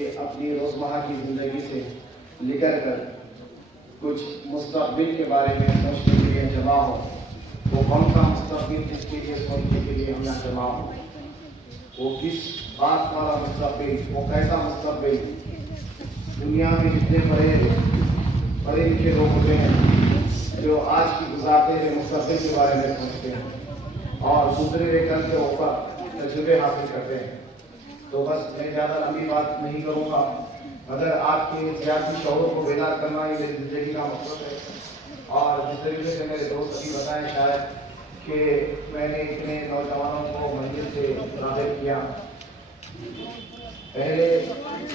کہ اپنی روزمرہ کی زندگی سے نکل کر کچھ مستقبل کے بارے میں سوچنے کے لیے جمع ہو. وہ کون سا مستقبل جس کے لیے سوچنے کے لیے ہم یہاں جمع ہو؟ وہ کس بات والا مستقبل، وہ کیسا مستقبل؟ دنیا میں جتنے پڑھے لکھے لوگ ہوتے ہیں جو آج کی گزارتے ہیں مستقبل کے بارے میں سوچتے ہیں اور دوسرے کل کے اوپر تجربے حاصل کرتے ہیں. تو بس میں زیادہ لمبی بات نہیں کروں گا، مگر آپ کے سیاسی شعور کو بیدار کرنا ہی میری زندگی کا مقصد ہے. اور جس طریقے سے میرے دوست ابھی بتائیں شاید کہ میں نے اتنے نوجوانوں کو منزل سے راغب کیا. پہلے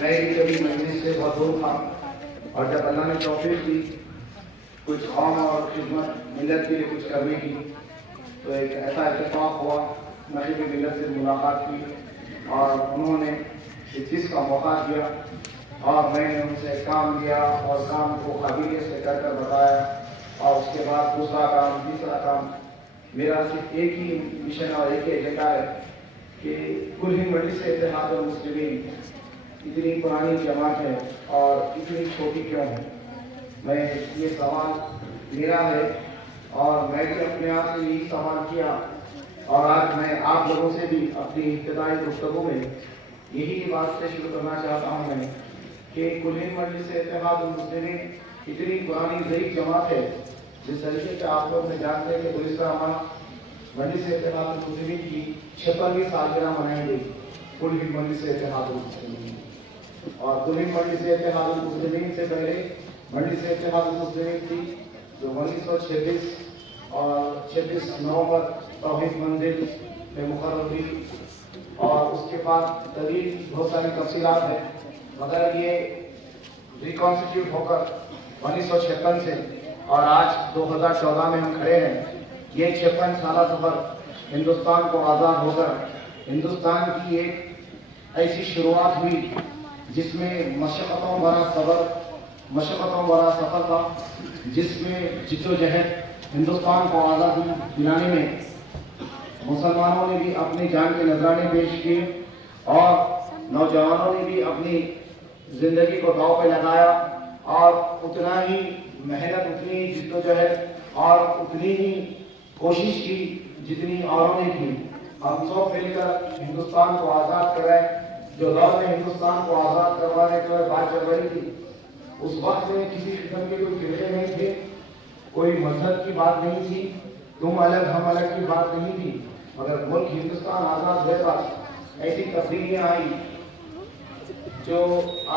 میں بھی کبھی منزل سے بہت دور تھا، اور جب اللہ نے توفیق دی کچھ قوم اور خدمت ملت کے لیے کچھ کرنے کی، تو ایک ایسا اتفاق ہوا مغربی ملت سے ملاقات کی اور انہوں نے اس چیز کا موقع دیا اور میں نے ان سے کام لیا اور کام کو قابلیت سے کر بتایا. اور اس کے بعد دوسرا کام، تیسرا کام. میرا صرف ایک ہی مشن اور ایک ہی ایجنڈا ہے کہ کل ہند مجلس اتحاد المسلمین اتنی پرانی جماعت ہے اور اتنی چھوٹی کیوں ہے؟ میں یہ سوال میرا ہے اور میں بھی اپنے آپ سے یہی سوال کیا، اور آج میں آپ لوگوں سے بھی اپنی ابتدائی گفتگو میں یہی بات سے شروع کرنا چاہتا ہوں میں کہ کل ہند مجلس اتحاد المسلمین اتنی پرانی ضعیف جماعت ہے. جس طریقے سے آپ لوگ نے جانتے ہیں کہ گزشتہ ماہ مجلس اتحاد المسلمین کی 56ویں سالگرہ منائی گئی. کل ہند مجلس اتحاد المسلمین اور کل ہند مجلس اتحاد المسلمین سے پہلے مجلس اتحاد المسلمین تھی جو 1926 اور 26 نومبر توحید منزل میں مقرر ہوئی، اور اس کے بعد طویل بہت ساری تفصیلات ہیں، مگر یہ ریکانسٹیٹیوٹ ہو کر 1956 سے اور آج 2014 میں ہم کھڑے ہیں. یہ 56 سالہ سفر ہندوستان کو آزاد ہو کر ہندوستان کی ایک ایسی شروعات ہوئی جس میں مشقتوں بھرا سفر تھا، جس میں جد و جہد ہندوستان کو آزادی دلانے میں مسلمانوں نے بھی اپنی جان کے نذرانے پیش کیے اور نوجوانوں نے بھی اپنی زندگی کو داؤ پہ لگایا اور اتنا ہی محنت، اتنی ہی جد و جہد اور اتنی ہی کوشش کی جتنی اوروں نے کی. ہم سب مل کر ہندوستان کو آزاد کرائے. جو دور میں ہندوستان کو آزاد کروانے کی بات چل رہی تھی، اس وقت میں کسی قسم کے کوئی فرقے نہیں تھے، کوئی مذہب کی بات نہیں تھی، تم الگ ہم الگ کی بات نہیں تھی، مگر ملک ہندوستان آزاد ہوئے گا ایسی تبدیلیاں آئی جو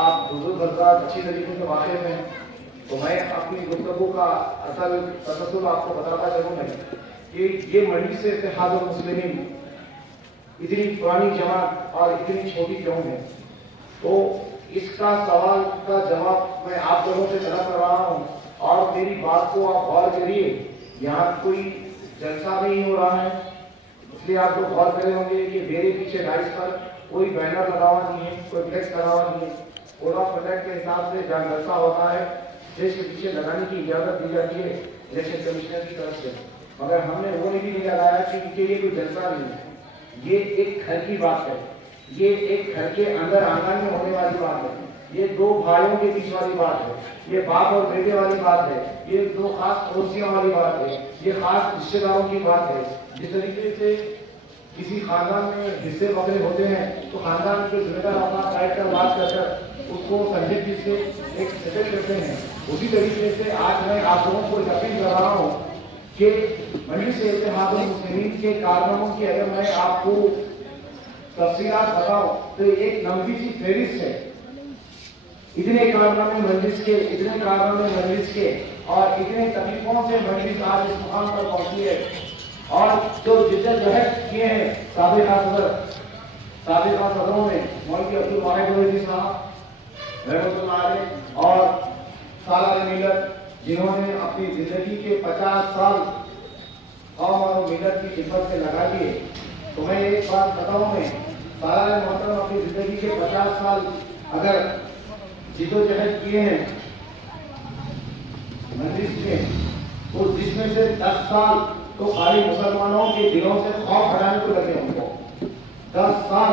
آپ بزرگ حضرات اچھی طریقے سے واقف ہیں. تو میں اپنی گفتگو کا اصل تسلسل آپ کو بتاتا چلوں میں کہ یہ مجلس اتحاد المسلمین اتنی پرانی جماعت اور اتنی چھوٹی کیوں ہے. تو اس کا سوال کا جواب میں آپ لوگوں سے طلب کر رہا ہوں، اور میری بات کو آپ غور کریے. یہاں کوئی جلسہ نہیں ہو رہا ہے، اس لیے آپ لوگ غور کرے ہوں گے کہ میرے پیچھے ڈائس پر کوئی بینر لگا ہوا نہیں ہے، کوئی فلیکس لگا ہوا نہیں ہے. کوڈ آف کنڈکٹ کے حساب سے جہاں جلسہ ہوتا ہے دیش کے پیچھے لگانے کی اجازت دی جاتی ہے الیکشن کمیشنر کی طرف سے، مگر ہم نے وہ نہیں لگایا کہ یہ کوئی جلسہ نہیں ہے. یہ ایک گھر کی بات ہے، یہ ایک گھر کے اندر آنگن میں ہونے والی بات ہے، یہ دو بھائیوں کے بیچ والی بات ہے، یہ باپ اور بیٹے والی بات ہے، یہ دو خاص پڑوسیوں والی بات ہے، یہ خاص رشتے داروں کی بات ہے. جس طریقے سے کسی خاندان میں حصے بکرے ہوتے ہیں تو خاندان کے ذمہ دار اپنا سائڈ پر بات کر اس کو سنجیدگی سے ایک سیٹل کرتے ہیں. اسی طریقے سے آج میں آپ لوگوں کو اپیل کر رہا ہوں کہ مجلس اتحاد المسلمین کے کارناموں کی اگر میں آپ کو تفصیلات بتاؤں تو ایک لمبی سی فہرست ہے. اتنے کارنامے مجلس کے اور اتنے تکلیفوں سے مجلس آج اس مقام پر پہنچی ہے، اور جو جدوجہد کیے ہیں سابقہ صدروں میں مولوی عبدالواحد اویسی صاحب رحمۃ اللہ علیہ اور سالار ملت، جنہوں نے اپنی زندگی کے 50 سال قوم اور ملت کی خدمت سے لگا دیے. تو میں ایک بات بتاؤں، میں سالار محترم اپنی زندگی کے 50 سال اگر جدوجہد کیے ہیں مجلس میں، تو جس میں سے 10 سال تو خالی مسلمانوں کے دلوں سے خوف ہٹانے کو لگے. ان کو 10 سال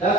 10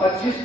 25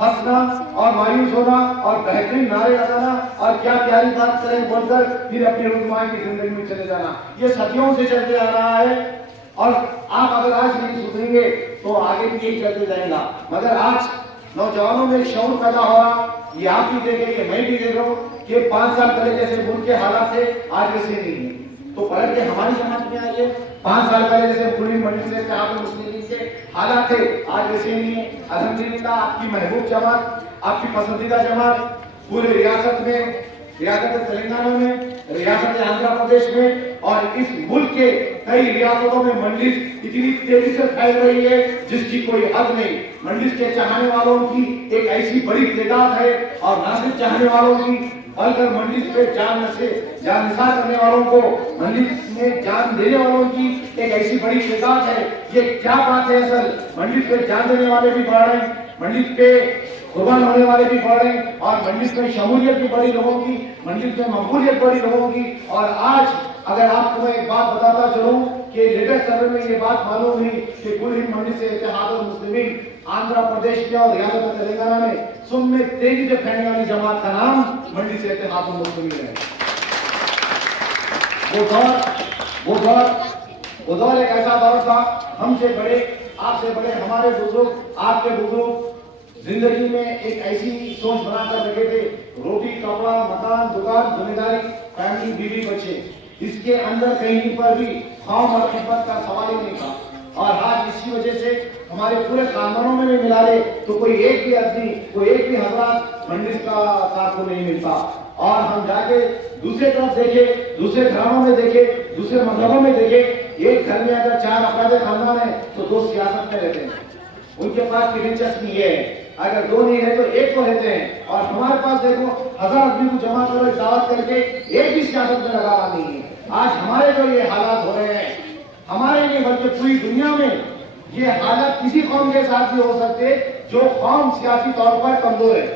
ہنسنا اور مایوس ہونا اور بہترین نعرے لگانا اور کیا پیاری بات کریں بول کر پھر اپنی رہنمائی کی زندگی میں چلے جانا، یہ صدیوں سے چلتے آ رہا ہے اور آپ اگر آج نہیں سدھریں گے تو آگے بھی یہی چلتے جائیں گا۔ مگر آج نوجوانوں میں شعور پیدا ہو رہا، یہ آپ بھی دیکھیں گے، میں بھی دیکھ رہا ہوں کہ 5 سال پہلے جیسے ملک کے حالات تھے آج ویسے نہیں ہیں، تو پلٹ کے ہماری جماعت میں آئیے۔ 5 سال پہلے جیسے پوری مجلس اتحاد المسلمین کے حالات تھے آج ویسے نہیں ہیں۔ الحمدللہ آپ کی محبوب جماعت، آپ کی پسندیدہ جماعت پورے ریاست میں، ریاست تلنگانہ میں، ریاست آندھرا پردیش میں اور اس ملک کے کئی ریاستوں میں مجلس اتنی تیزی سے پھیل رہی ہے جس کی کوئی حد نہیں۔ مجلس کے چاہنے والوں کی ایک ایسی بڑی تعداد ہے اور نہ صرف چاہنے والوں کی بلکہ مجلس پہ جان نثار کرنے والوں کو، مجلس میں جان دینے والوں کی ایک ایسی بڑی تعداد ہے۔ یہ کیا بات ہے؟ اصل مجلس پہ جان دینے والے بھی بڑھ رہے ہیں، مجلس پہ قربان ہونے والے بھی بڑھ رہے ہیں اور مجلس میں شمولیت بھی بڑی لوگوں کی، مجلس میں مقبولیت بڑی لوگوں کی۔ اور آج اگر آپ کو میں ایک بات بتاتا چلوں کہ لیٹسٹ سروے میں یہ بات معلوم ہوئی کہ کل ہند مجلس اتحاد المسلمین آندھرا پردیش میں اور ریاست تلنگانہ میں سب میں تیزی سے پھیلنے والی جماعت کا نام مجلس اتحاد المسلمین ہے۔ وہ دور ایک ایسا دور تھا، ہم سے بڑے، آپ سے بڑے، ہمارے بزرگ، آپ کے بزرگ زندگی میں ایک ایسی سوچ بنا کر رکھے تھے، روٹی، کپڑا، مکان، دکان، ذمہ داری، فیملی، بیوی، بچے، اس کے اندر کہیں پر بھی قوم اور خدمت کا سوال ہی نہیں تھا۔ اور آج اسی وجہ سے ہمارے پورے خاندانوں میں بھی ملا لے تو کوئی ایک بھی آدمی، کوئی ایک بھی حضرات مجلس کا کارکن نہیں ملتا۔ اور ہم جا کے دوسرے طرف دیکھیں، دوسرے گھرانوں میں دیکھیں، دوسرے مذہبوں میں دیکھیں، ایک گھر میں اگر 4 افراد خاندان ہیں تو 2 سیاست میں رہتے ہیں، ان کے پاس کی دلچسپی یہ ہے، اگر 2 نہیں ہے تو 1 کو رہتے ہیں۔ اور ہمارے پاس دیکھو 1000 آدمی کو جمع کرو، دعوت کر کے ایک بھی سیاست میں لگا رہا نہیں ہے۔ آج ہمارے جو یہ حالات ہو رہے ہیں، ہمارے نہیں بلکہ پوری دنیا میں یہ حالات کسی قوم کے ساتھ بھی ہو سکتے جو قوم سیاسی طور پر کمزور ہے۔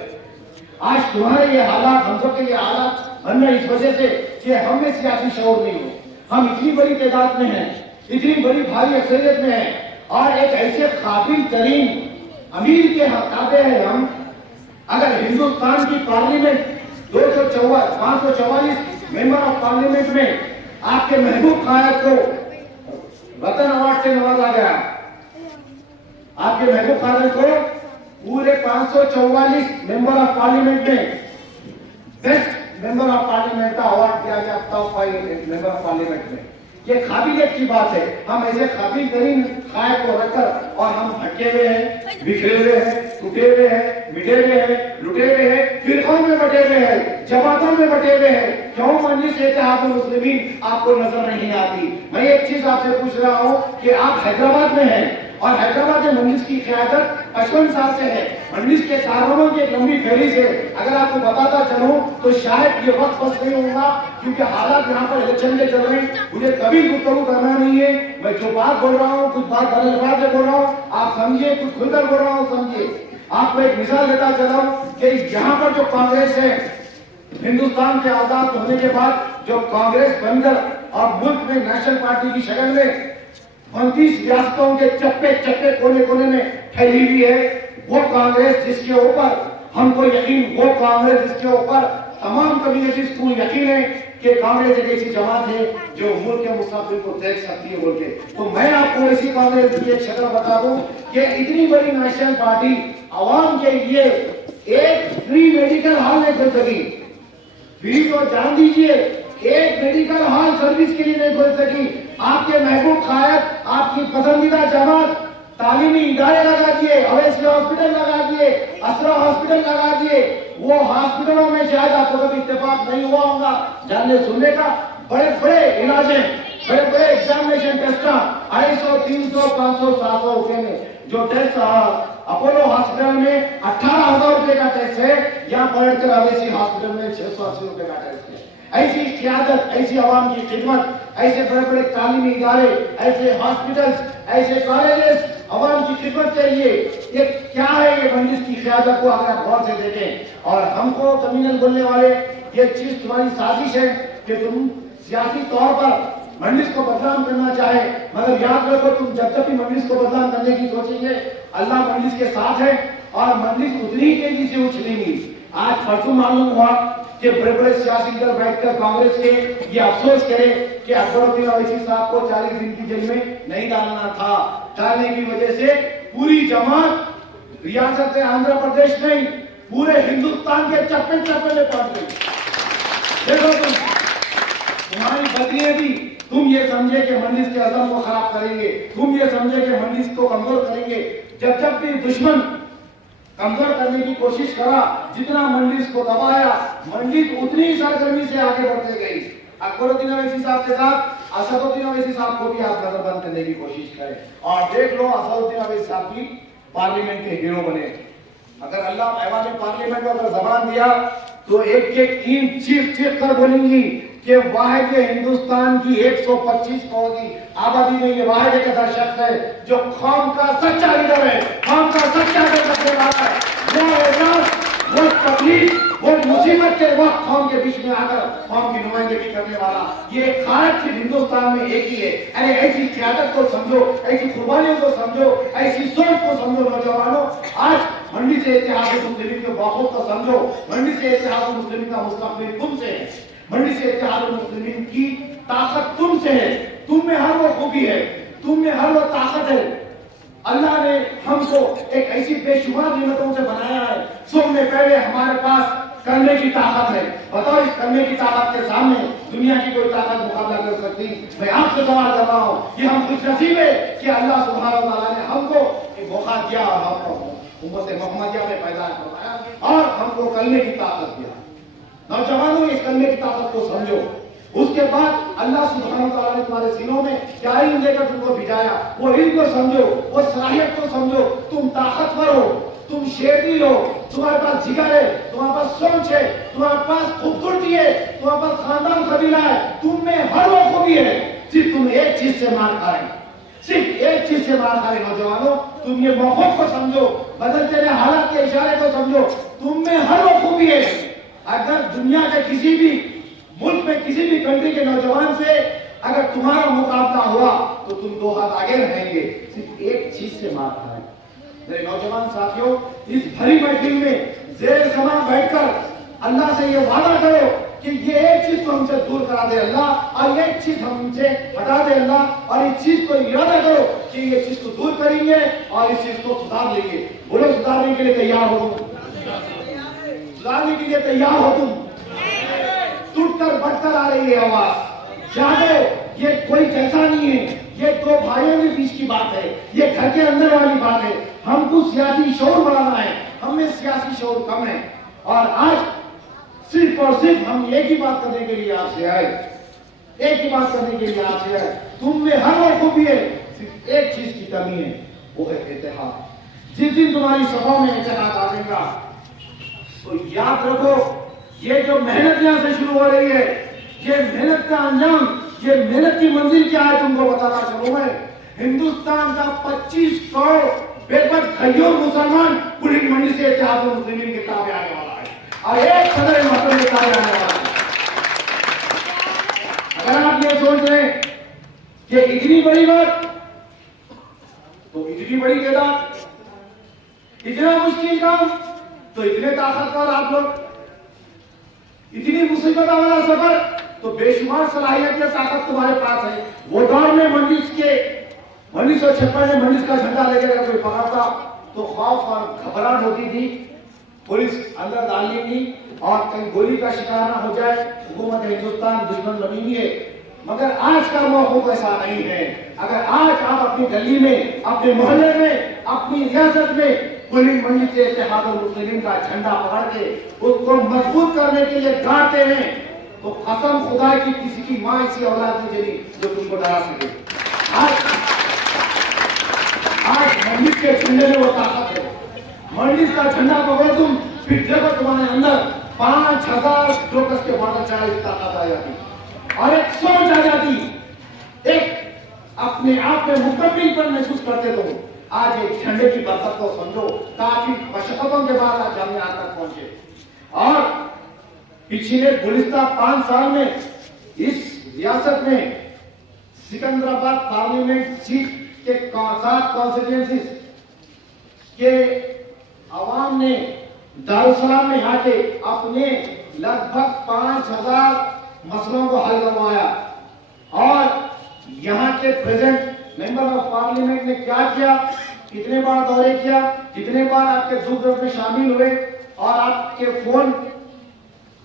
آج تمہارے یہ حالات، ہم سب کے یہ حالات بن رہے اس وجہ سے کہ ہم میں سیاسی شعور نہیں ہو، ہم اتنی بڑی تعداد میں ہیں، اتنی بڑی بھاری اکثریت میں ہیں اور ایک ایسے قابل ترین امیر کے تابع ہیں ہم۔ اگر ہندوستان کی پارلیمنٹ 544 ممبر آف پارلیمنٹ میں آپ کے محبوب قائد کو رتن ایوارڈ سے نوازا گیا، آپ کے محبوب قائد کو پورے 544 ممبر آف پارلیمنٹ میں بیسٹ ممبر آف پارلیمنٹ کا ایوارڈ دیا گیا، ٹاپ 5 ممبر آف پارلیمنٹ میں۔ یہ قابلیت کی بات ہے، ہم ایسے قابل ترین قائد کو رکھ کر اور ہم بھٹکے ہوئے ہیں، بکھرے ہوئے ہیں، ٹوٹے ہوئے ہیں، مٹے ہوئے ہیں، لٹے ہوئے ہیں، فرقوں میں بٹے ہوئے ہیں، جماعتوں میں بٹے ہوئے ہیں، کیوں مجلس اتحاد المسلمین آپ کو نظر نہیں آتی؟ میں ایک چیز آپ سے پوچھ رہا ہوں کہ آپ حیدرآباد میں ہیں اور حیدرآباد میں مجلس کی قیادت 55 سال سے ہے، مجلس کے کارکنوں کی ایک لمبی فہرست ہے۔ اگر آپ کو بتاتا چلوں تو شاید یہ وقت بس نہیں ہوگا کیونکہ حالات یہاں پر الیکشن کے چل رہے ہیں، مجھے کبھی گفتگو کرنا نہیں ہے، میں جو بات بول رہا ہوں کچھ بات بدل الفاظ سے بول رہا ہوں، آپ سمجھیے، کچھ کھل کر بول رہا ہوں سمجھیے۔ آپ کو ایک مثال دیتا چلا ہوں کہ یہاں پر جو کانگریس ہے، ہندوستان کے آزاد ہونے کے بعد جو کانگریس بن کر اور ملک میں نیشنل پارٹی کی شکل میں 29 ریاستوں کے چپے چپے کونے کونے میں پھیلی ہوئی ہے، وہ کانگریس جس کے اوپر ہم کو یقین، وہ کانگریس جس کے اوپر تمام کمیونٹیز کو یقین ہے کہ کانگریس ایک ایسی جماعت ہے جو ملک کے مستقبل کو دیکھ سکتی ہے بول کے۔ تو میں آپ کو ایسی کانگریس کی ایک شکل بتا دوں کہ اتنی بڑی نیشنل پارٹی عوام کے لیے ایک فری میڈیکل ہال نہیں کھول سکی، فری تو جان دیجیے، ایک میڈیکل ہال سروس کے لیے نہیں کھول سکی۔ آپ کے محبوب قائد، آپ کی پسندیدہ جماعت تعلیمی ادارے لگا دیے، اویسی ہاسپٹل لگا دیے، اسرا ہاسپٹل لگا دیے، وہ ہاسپٹلوں میں شاید آپ کو کبھی اتفاق نہیں ہوا ہوگا جاننے سننے کا، بڑے بڑے علاج ہیں، بڑے بڑے ایگزامینیشن ٹیسٹ 250، 300، 500، 700 روپے میں جو ٹیسٹ اپولو ہاسپٹل میں 18,000 روپے کا ٹیسٹ ہے، یا پلٹ کر اویسی ہاسپٹل میں 680 روپے کا ٹیسٹ ہے۔ ایسی قیادت، ایسی عوام کی خدمت، ایسے بڑے بڑے تعلیمی ادارے، ایسے ہاسپٹلز، ایسے کالجز عوام کی خدمت کے لیے، یہ کیا ہے یہ مجلس کی قیادت کو اگر آپ غور سے دیکھیں۔ اور ہم کو کمینل بولنے والے، یہ چیز تمہاری سازش ہے کہ تم سیاسی طور پر مجلس کو بدنام کرنا چاہے، مگر یاد رکھو تم جب بھی مجلس کو بدنام کرنے کی سوچیں گے، اللہ مجلس کے ساتھ ہے اور مجلس اتنی ہی تیزی سے اچھلیں گی. آج پرسوں معلوم ہوا کہ بڑے بڑے سیاسی دل بیٹھ کر کانگریس کے یہ افسوس کرے کہ اکبر الدین اویسی صاحب کو 40 دن کی جیل میں نہیں ڈالنا تھا. ڈالنے کی وجہ سے پوری جماعت ریاست آندھرا پردیش نہیں پورے ہندوستان کے چپے چپے میں پہنچ گئی. دیکھو تمہاری بدلیاں بھی تم یہ سمجھے کہ مجلس کے عزم کو خراب کریں گے, تم یہ سمجھے کہ مجلس کو کمزور کریں گے. جب بھی دشمن کمزور کرنے کی کوشش کرا, جتنا مجلس کو دبایا, مجلس اتنی ہی سرگرمی سے آگے بڑھتے گئی. اکبر الدین اویسی صاحب کے ساتھ اسد الدین اویسی صاحب کو بھی آپ نظر بند کرنے کی کوشش کریں اور دیکھ لو اسد الدین اویسی صاحب کی پارلیمنٹ کے ہیرو بنے. اگر اللہ ایوان پارلیمنٹ کو اگر زبان دیا تو ایک ایک اینٹ چیخ چیخ کر بولیں گی کہ واحد ہندوستان کی 125 کروڑ کی آبادی میں یہ واحد ایک ایسا شخص ہے جو قوم کا سچا لیڈر ہے, قوم کا سچا لیڈر ہے. وہ اعزاز, وہ تکلیف, وہ مصیبت کے وقت قوم کے بیچ میں آ کر قوم کی نمائندگی کرنے والا یہ قائد صرف ہندوستان میں ایک ہی ہے. ارے ایسی قیادت کو سمجھو, ایسی قربانیوں کو سمجھو, ایسی سوچ کو سمجھو نوجوانوں. آج منڈی سے اتحاد المسلمین کے باخود کو سمجھو. منڈی سے اتحاد المسلمین کا مستقبل تم سے ہے. منڈی سے اتحاد المسلمین کی طاقت تم سے ہے. تم میں ہر وہ خوبی ہے, تم میں ہر وہ طاقت ہے. اللہ نے ہم کو ایک ایسی بے شمار نعمتوں سے بنایا ہے. سب میں پہلے ہمارے پاس کرنے کی طاقت ہے. بتاؤ اس کرنے کی طاقت کے سامنے دنیا کی کوئی طاقت مقابلہ کر سکتی؟ میں آپ سے سوال کر رہا ہوں, یہ ہم خوش نصیب ہے کہ اللہ سبحانہ و تعالیٰ نے ہم کو ایک موقع دیا اور ہم کو امت محمدیہ میں پیدا کروایا اور ہم کو کرنے کی طاقت دیا. نوجوانوں اس کرنے کی طاقت کو سمجھو. اس کے بعد اللہ سبحانہ و تعالیٰ نے تمہارے سینوں میں کیا علم دے کر تم کو بھیجایا, وہ علم کو سمجھو, وہ صلاحیت کو سمجھو. تم طاقتور ہو, تم شیرنی ہو, تمہارے پاس جگر ہے, تمہارے پاس سوچ ہے, تمہارے پاس خوبصورتی ہے, تمہارے پاس خاندان قبیلہ ہے, تم میں ہر وہ خوبی ہے. صرف تم ایک چیز سے مار کھائے, صرف ایک چیز سے مار کھائے. نوجوانوں تم یہ موقف کو سمجھو, بدلتے ہوئے حالات کے اشارے کو سمجھو. تم میں ہر وہ خوبی ہے. اگر دنیا کے کسی بھی ملک میں کسی بھی کنٹری کے نوجوان سے اگر تمہارا مقابلہ ہوا تو تم 2 ہاتھ آگے رہیں گے. صرف ایک چیز سے مار کھائے. میرے نوجوان ساتھیوں, اس بھری محفل میں زیر سماع بیٹھ کر اللہ سے یہ وعدہ کرو کہ یہ ایک چیز کو ہم سے دور کرا دے اللہ, اور ایک چیز ہم سے ہٹا دے اللہ, اور اس چیز کو ارادہ کرو کہ یہ چیز کو دور کریں گے اور اس چیز کو سدھار لیں گے. بولو سدھارنے کے لیے تیار ہو تم, سدھارنے کے لیے تیار ہو تم. ٹوٹ کر بڑھ کر آ رہی ہے آواز, جاگو. یہ کوئی جیسا نہیں ہے, یہ 2 بھائیوں کے بیچ کی بات ہے, یہ گھر کے اندر والی بات ہے. ہم کو سیاسی شعور بڑھانا ہے, ہم میں سیاسی شعور کم ہے. اور آج صرف اور صرف ہم ایک ہی بات کرنے کے لیے آپ سے آئے, ایک ہی بات کرنے کے لیے آپ سے آئے. تم میں ہر وہ خوبی ہے, صرف ایک چیز کی کمی ہے, وہ ہے اتحاد. جس دن تمہاری صفوں میں اتحاد آئے گا تو یاد رکھو یہ جو محنت یہاں سے شروع ہو رہی ہے, یہ محنت کا انجام, یہ محنت کی منزل کیا ہے تم کو بتانا چلوں میں. ہندوستان کا 25 کروڑ بے پت غیور مسلمان پوری منڈی سے اتحاد المسلمین کے تابع آنے والا ہے, اور ایک صدر محترم کے تابع آنے والا ہے. اگر آپ یہ سوچ رہے ہیں کہ اتنی بڑی بات تو اتنی بڑی تعداد, اتنا مشکل کام تو اتنے طاقتور آپ لوگ, اتنی مصیبت والا سفر تو بے شمار صلاحیت یا طاقت تمہارے پاس ہے. وہ دور میں 1956 میں منڈس کا جھنڈا لے کر کوئی پکڑتا تو خوف اور گھبراہٹ ہوتی تھی, پولیس اندر ڈالنی تھی اور کہیں گولی کا شکار نہ ہو جائے. حکومت ہندوستان دشمن بنی ہوئی ہے, مگر آج کا موقف ایسا نہیں ہے. اگر آج آپ اپنی گلی میں, اپنے محلے میں, اپنی ریاست میں پوری منڈی سے اتحاد المسلمین کا جھنڈا پکڑ کے اس کو مضبوط کرنے کے لیے گاڑتے ہیں تو قسم خدا کی کسی کی ماں ایسی اولاد نہیں چلی جو تم کو ڈرا سکے. آج منڈی کے جھنڈے میں وہ طاقت ہے. منڈی کا جھنڈا پکڑ تم, پھر دیکھو تمہارے اندر 5000 لوکس کے بارڈر 40 طاقت آ جاتی اور ایک سوچ آ جاتی, ایک اپنے آپ میں مکمل پر محسوس کرتے تو. آج ایک جھنڈے کی برکت کو سمجھو, کافی مشقتوں کے بعد آج ہم یہاں تک پہنچے. اور پچھلے گزشتہ 5 سال میں اس ریاست میں سکندرآباد پارلیمنٹ سیٹ کے 7 کانسٹیٹوئنسیز کے عوام نے دارالسلام میں آ کے اپنے لگ بھگ 5000 مسئلوں کو حل کروایا. اور یہاں کے پریزنٹ ممبر آف پارلیمنٹ نے کیا کیا, کتنے بار دورے کیا, کتنے بار آپ کے دکھ درد میں شامل ہوئے, اور آپ کے فون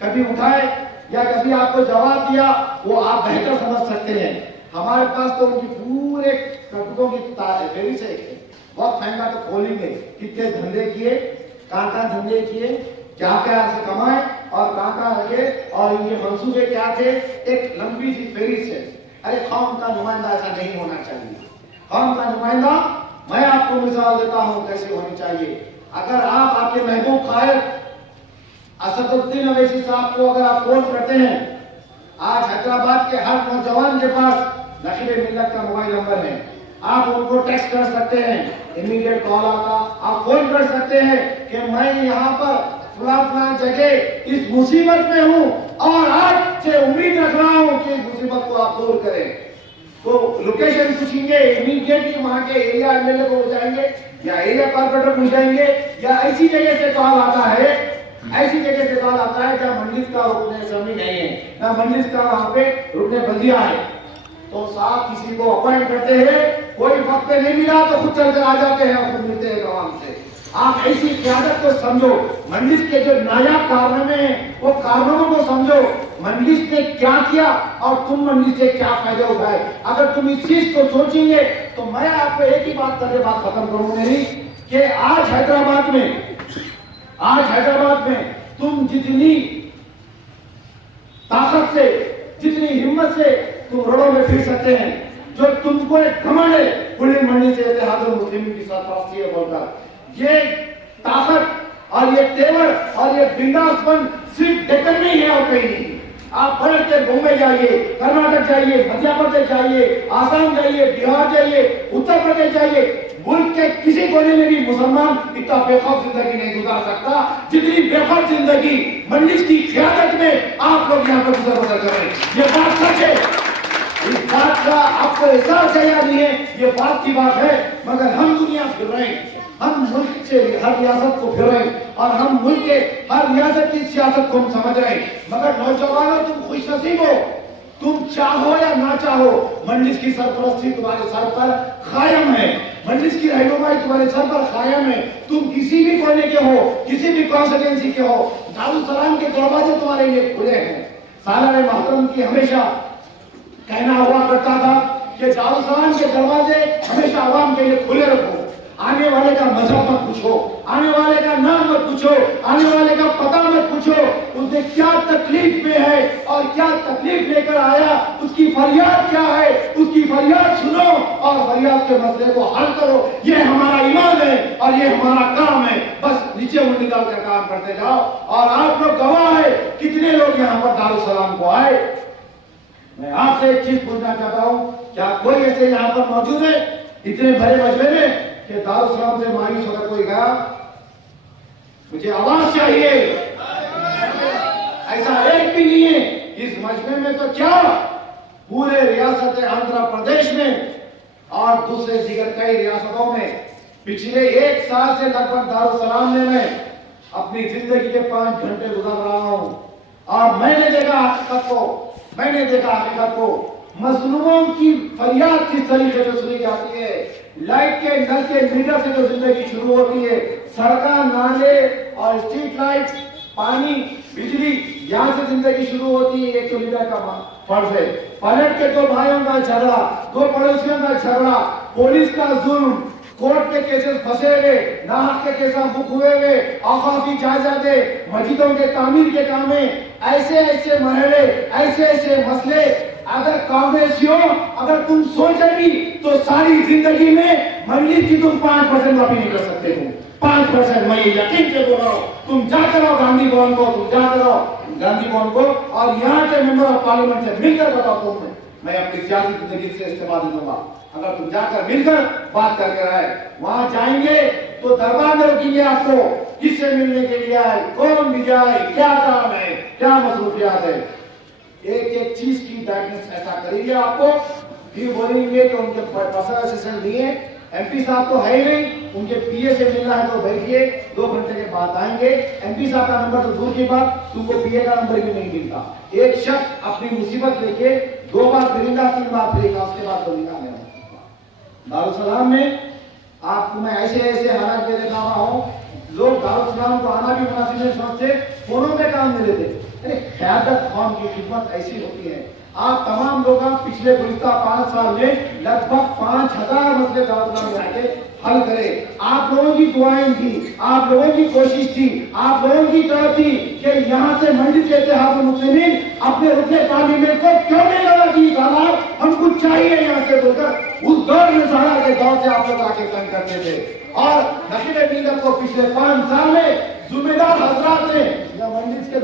کبھی اٹھائے یا کبھی آپ کو جواب دیا, وہ آپ بہتر سمجھ سکتے ہیں. ہمارے پاس تو ان کی پورے کرتوتوں کی فہرست ہے. وقت مہنگا تو کھولیں گے, کتنے دھندے کیے, کہاں دھندے کیے, کیا سے کمائے اور کہاں رکھے, اور ان کے منصوبے کیا تھے, ایک لمبی سی فہرست ہے. ارے قوم کا نمائندہ ایسا نہیں ہونا چاہیے. قوم کا نمائندہ میں آپ کو مثال دیتا ہوں کیسے ہونی چاہیے. اگر آپ کے محبوب قائد اسد الدین اویسی صاحب کو اگر آپ فون کرتے ہیں, آج حیدرآباد کے ہر نوجوان کے پاس نشر ملت کا موبائل نمبر ہے, آپ ان کو ٹیکسٹ کر سکتے ہیں, امیڈیٹ کال آتا, آپ فون کر سکتے ہیں کہ میں یہاں پر فلاں جگہ اس مصیبت میں ہوں اور آج سے امید رکھ رہا ہوں کہ اس مصیبت کو آپ دور کریں. تو لوکیشن پوچھیں گے, امیڈیٹلی وہاں کے ایریا ایم ایل اے کو پہنچائیں گے یا ایریا کارپوریٹر پہنچائیں گے, یا ایسی جگہ سے کال آتا ہے, ایسی جگہ سے کال آتا ہے جہاں مجلس کا رکن اسمبلی نہیں ہے, نہ مجلس کا وہاں پہ رکن بلدیہ ہے, تو صاحب کسی کو اپوائنٹ کرتے ہیں, کوئی وقت پہ نہیں ملا تو خود چل کر آ جاتے ہیں, خود ملتے ہیں عوام سے. آپ ایسی قیادت کو سمجھو. مجلس کے جو نایاب کارنامے ہیں وہ کارناموں کو سمجھو. مجلس نے کیا کیا اور تم مجلس سے کیا فائدہ اٹھائے. اگر تم اس چیز کو سوچیں گے تو میں آپ کو ایک ہی بات کر کے بات ختم کروں میری, کہ آج حیدرآباد میں تم جتنی طاقت سے, جتنی ہمت سے تم روڈوں میں پھر سکتے ہیں, جو تم کو ایک گھمنڈ ہے کھلی منڈی سے اتحاد المسلمین کی سرپرستی ہے بول کر, یہ طاقت اور یہ تیور اور یہ بنداس پن صرف ڈیکن میں ہی ہے اور کہیں نہیں. آپ بڑھ کے بمبئی جائیے, کرناٹک جائیے, مدھیہ پردیش جائیے, آسام جائیے, بہار جائیے, اتر پردیش جائیے, ملک کے کسی کونے میں بھی مسلمان اتنا بے خوف زندگی نہیں گزار سکتا جتنی بے خوف زندگی مجلس کی قیادت میں آپ لوگ یہاں پر گزر بسر کر رہے ہیں. یہ بات سچ ہے, اس بات کا آپ کو احساس ہے یا نہیں ہے, یہ بات کی بات ہے. مگر ہم دنیا پھر رہے ہیں, ہم ملک سے ہر ریاست کو پھر رہے ہیں, اور ہم ملک کے ہر ریاست کی سیاست کو ہم سمجھ رہے ہیں. مگر نوجوانوں تم خوش نصیب ہو, تم چاہو یا نہ چاہو مجلس کی سرپرستی تمہارے سر پر قائم ہے, مجلس کی رہنمائی تمہارے سر پر قائم ہے. تم کسی بھی کونے کے ہو, کسی بھی کانسٹیٹوئنسی کے ہو, دارالسلام کے دروازے تمہارے لیے کھلے ہیں. سالار محترم کی ہمیشہ کہنا ہوا کرتا تھا کہ دارالسلام کے دروازے ہمیشہ عوام کے لیے کھلے رکھو. آنے والے کا مذہب مت پوچھو, آنے والے کا نام مت پوچھو, آنے والے کا پتہ مت پوچھو, اس نے کیا تکلیف میں ہے اور کیا تکلیف لے کر آیا, اس کی فریاد کیا ہے, اس کی فریاد سنو اور فریاد کے مسئلے کو حل کرو. یہ ہمارا ایمان ہے اور یہ ہمارا کام ہے. بس نیچے منڈی ڈال کر کام کرتے جاؤ. اور آپ لوگ گواہ ہے کتنے لوگ یہاں پر دارالسلام کو آئے. میں آپ سے ایک چیز پوچھنا چاہتا ہوں, کیا کوئی ایسے یہاں پر موجود ہے اتنے بڑے مجمع میں کہ دارالسلام سے مایوس ہو کر کوئی گیا؟ مجھے آواز چاہیے. ایسا ایک بھی نہیں ہے. اس مجمع میں تو کیا پورے ریاست آندھرا پردیش میں اور دوسرے دیگر کئی ریاستوں میں پچھلے 1 سال سے لگ بھگ دارالسلام میں اپنی زندگی کے 5 گھنٹے گزار رہا ہوں, اور میں نے دیکھا حقیقت کو, مظلوموں کی فریاد کس طریقے سے سنی جاتی ہے. لائٹ کے نل کے میٹر سے جو زندگی شروع ہوتی ہے, سڑکیں, نالے اور اسٹریٹ لائٹ, پانی, بجلی, یہاں سے زندگی شروع ہوتی ہے. 1 کلومیٹر کا فرض ہے. پلٹ کے 2 بھائیوں کا جھگڑا, 2 پڑوسیوں کا جھگڑا, پولیس کا ظلم, کورٹ کے کیسز پھنسے ہوئے, ناحق کے کیسز بک ہوئے ہوئے, اوقافی جائیدادیں, مسجدوں کے تعمیر کے کامیں, ایسے مرحلے, ایسے مسئلے. اگر کانگریسیوں اگر تم سوچے بھی تو ساری زندگی میں مجلس کی تم 5% واپی نہیں کر سکتے ہو. 5% میں یہ یقین سے بول رہا ہوں. تم جا کر آؤ گاندھی بھون کو, اور یہاں کے ممبر آف پارلیمنٹ سے مل کر بتاؤ تم میں اپنی سیاسی زندگی سے استفادہ دوں گا. اگر تم جا کر مل کر بات کر کے آئے, وہاں جائیں گے تو دربار میں رکیں گے آپ کو, کس سے ملنے کے لیے آئے, کون بھی جائے, کیا کام ہے, کیا مصروفیات ہے. ایک چیز کی ڈائگنوس ایسا کریں گے آپ کو, پھر بولیں گے کہ ان کے پرسنل اسسٹنٹ دیے, ایم پی صاحب تو ہے ہی نہیں, ان کے پی اے سے ملنا ہے تو بیٹھیے, 2 گھنٹے کے بعد آئیں گے. ایم پی صاحب کا نمبر تو دور کی بات, تم کو پی اے کا نمبر بھی نہیں ملتا. ایک شخص اپنی مصیبت لے کے 2 بار پھرے گا, 3 بار پھرے گا, اس کے بعد تو نکالے گا. دارالسلام میں آپ کو میں ایسے حالات میں دیکھا رہا ہوں, لوگ دارالسلام کو آنا بھی مناسب نہیں سمجھتے, فونوں میں کام دے دیتے. قیادت قوم کی خدمت ایسی ہوتی ہے. آپ تمام لوگ پچھلے گزشتہ 5 سال میں لگ بھگ 5000 مسئلے دارالسلام میں آ کے حل کرے. آپ لوگوں کی دعائیں تھی, آپ لوگوں کی کوشش تھی, آپ لوگوں کی طرف تھی کہ یہاں سے منڈی سے اتحاد المسلمین اپنے رکن پارلیمنٹ کو کیوں نہیں لگا کہ صاحب ہم کو چاہیے یہاں سے بول کر. اس دور میں سارا کے دور سے آپ لوگ آ کے تنگ کرتے تھے, اور نقیب ملت کو پچھلے 5 سال میں ذمہ دار حضرات نے یا منڈی کے